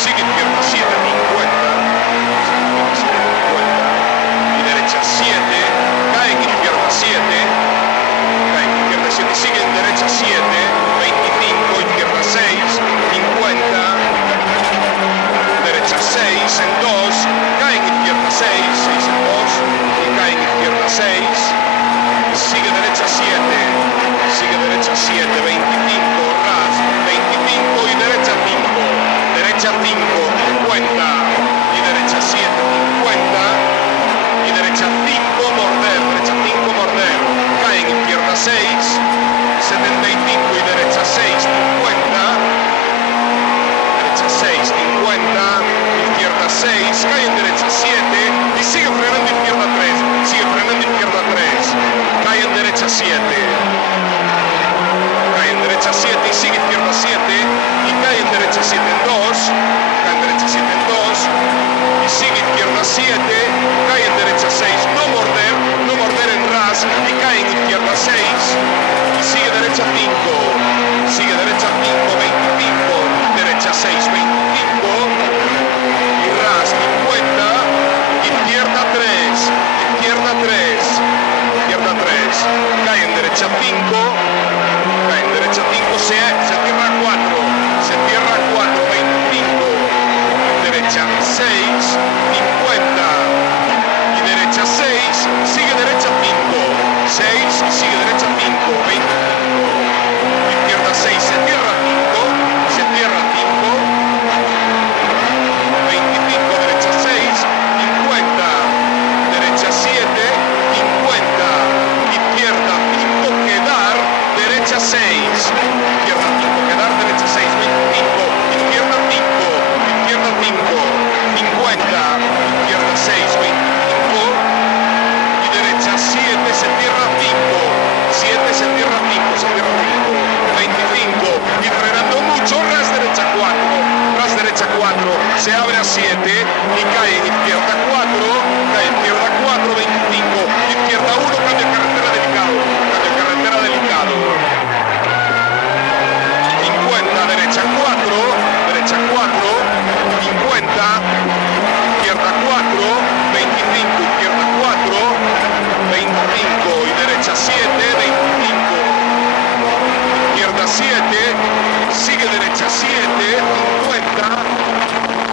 sigue izquierda 7, 50, y derecha 7, cae en izquierda 7, cae en izquierda 7, sigue en derecha 7, 25, izquierda 6, 50, derecha 6 en 2, cae en izquierda 6, 6 en 2, y cae en izquierda 6, sigue derecha 7, sigue derecha 7, 25, ras, 25 y derecha 5, derecha 5, 50, y derecha 7, 50, y derecha 5, morder, derecha 5, morder, cae en izquierda 6, 75 y derecha 6, 50, derecha 6, 50, izquierda 6, cae en derecha 7 y sigue frenando izquierda 3, sigue frenando izquierda 3, cae en derecha 7, cae en derecha 7 y sigue izquierda 7 y cae en derecha 7 en 2, cae en derecha 7 en 2 y sigue izquierda 7, cae en derecha 6, no morder en ras y cae en izquierda 6 y sigue derecha 5, sigue derecha 5, 25, derecha 6, 25 y ras 50, izquierda 3, izquierda 3, izquierda 3, cae en derecha 5, cae en derecha 5, se cierra 4, se cierra 4, 25, derecha 6, 50 y derecha 6, sigue derecha 5, 6 y sigue derecha 5, 25, izquierda 6, se cierra 5, se cierra 5, 25, derecha 6, 50, derecha 7, 50, izquierda 5, quedar, derecha 6, izquierda 5, quedar, derecha 6, 25, izquierda 5, izquierda 5, 50, izquierda 6, 25, y derecha 7, se cierra 5, 7, se cierra 5, se cierra 5, 25, y frenando mucho, ras derecha 4, ras derecha 4, se abre a 7, y cae en izquierda 4, cae en izquierda 4, 25, izquierda 1, cambia carretera delicado, cambia carretera delicado, 50, derecha 4, derecha 4, 50, izquierda 4, 25, izquierda 4, 25 y derecha 7, 25, izquierda 7, sigue derecha 7, 50,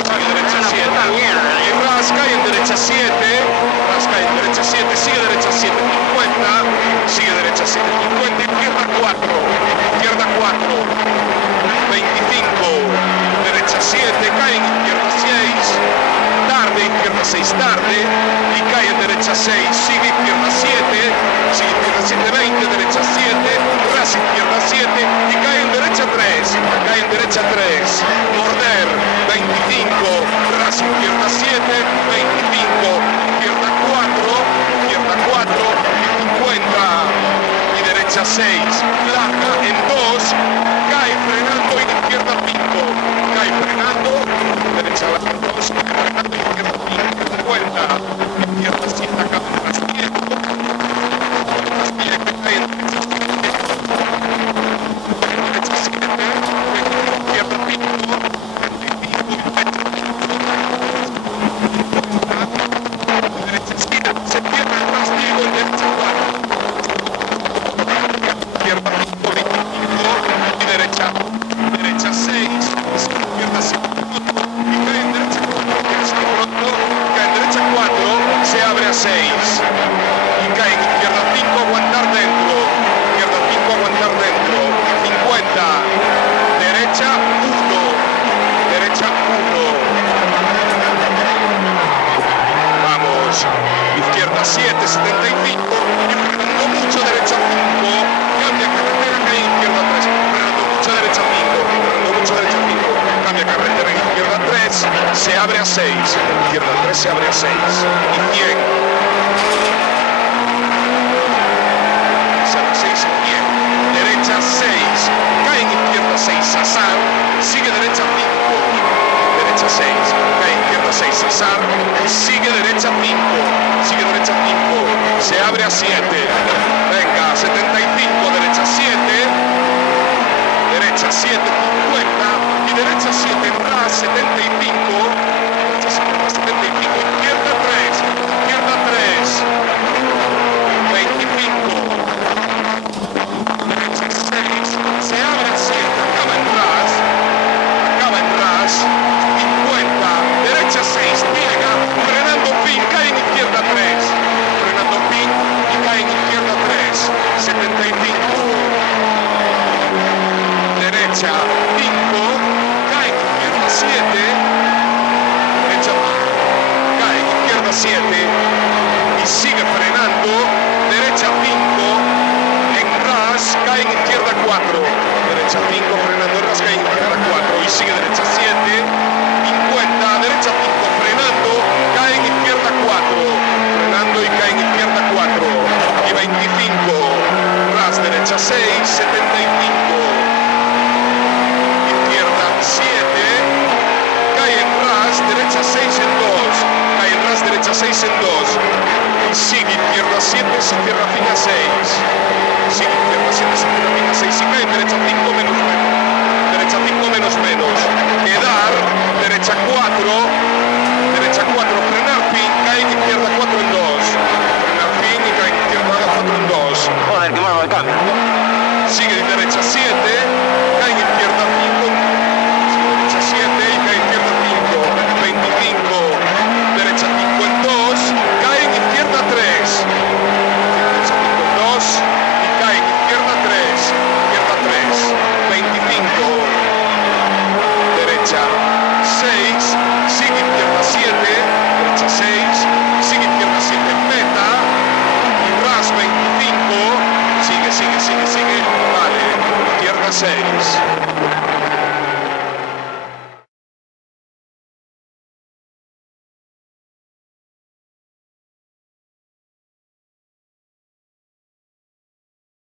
sigue derecha 7, y ras cae en derecha 7, ras cae en derecha 7, sigue derecha 7, 50, sigue derecha 7, 50, izquierda 4, izquierda 4, 25, derecha 7, cae en izquierda 6, tarde, izquierda 6, tarde, y cae en derecha 6, sigue izquierda 7, sigue izquierda 7, 20, derecha 7, ras izquierda 7, y cae en derecha 3, cae en derecha 3, morder, 25, ras izquierda 7, 25, izquierda 4, y 50, y derecha 6, placa en 2, cae frenando en izquierda 5, cae frenando, derecha 2, cae frenando en izquierda 5, 50, izquierda 7, acá tras 10, cae en derecha 7, derecha 7, izquierda 5, 25, derecha 7, se cierra el castigo en derecha 4, izquierda 5, 25 y derecha 6, izquierda 7, y cae en derecha 4, cae en derecha 4, se abre a 6 y cae en izquierda 5, aguantar dentro, izquierda 5, aguantar dentro, 50, derecha 1, derecha 1, vamos, izquierda 7, 75, y frenando mucho, derecha 5, cambia carretera, cae en izquierda 3, frenando mucho, derecha 5, frenando mucho, derecha 5, cambia carretera en izquierda 3, se abre a 6, izquierda 3, se abre a 6, y 100, se abre a 6 y 100, derecha 6, cae en izquierda 6, Sazar, sigue derecha 5, derecha 6, cae en izquierda 6, Sazar, sigue derecha 5, sigue derecha 5, se abre a 7, venga, 75, derecha 7, derecha 7, 50, y derecha 7, ras 75, derecha 70 y pico, izquierda 3, izquierda 3, 25, derecha 6, se abre 7, acaba en ras, 50, derecha 6, llega, frenando fin, cae en izquierda 3, frenando fin y cae en izquierda 3, 75, derecha 5, cae en izquierda 7, derecha 5, cae en izquierda 7 y sigue frenando, derecha 5, en ras, cae en izquierda 4, derecha 5, frenando en ras, cae en izquierda 4 y sigue derecha 7, 50, derecha 5, frenando, cae en izquierda 4, frenando y cae en izquierda 4 y 25, ras, derecha 6, 75, izquierda 7, cae en ras, derecha 6 en 2, cae en ras, derecha 6 en 2 y sigue izquierda 7, se cierra fin a 6, sigue izquierda 7, se cierra fin a 6 y cae en derecha 5 menos menos, derecha 5 menos menos, quedar, derecha 4, frenar fin, cae en izquierda 4 en 2, frenar fin y cae en izquierda 4 en 2. Joder, qué malo el cambio. Sigue en derecha 7, cae en izquierda 5, sigue derecha 7 y cae en izquierda 5, 25, derecha 5 en 2, cae en izquierda 3, derecha 5 en 2 y cae en izquierda 3, izquierda 3, 25, derecha 6, sigue izquierda 7, derecha 6, sigue izquierda 7 en meta y ras 25, sigue, vale, izquierda 6.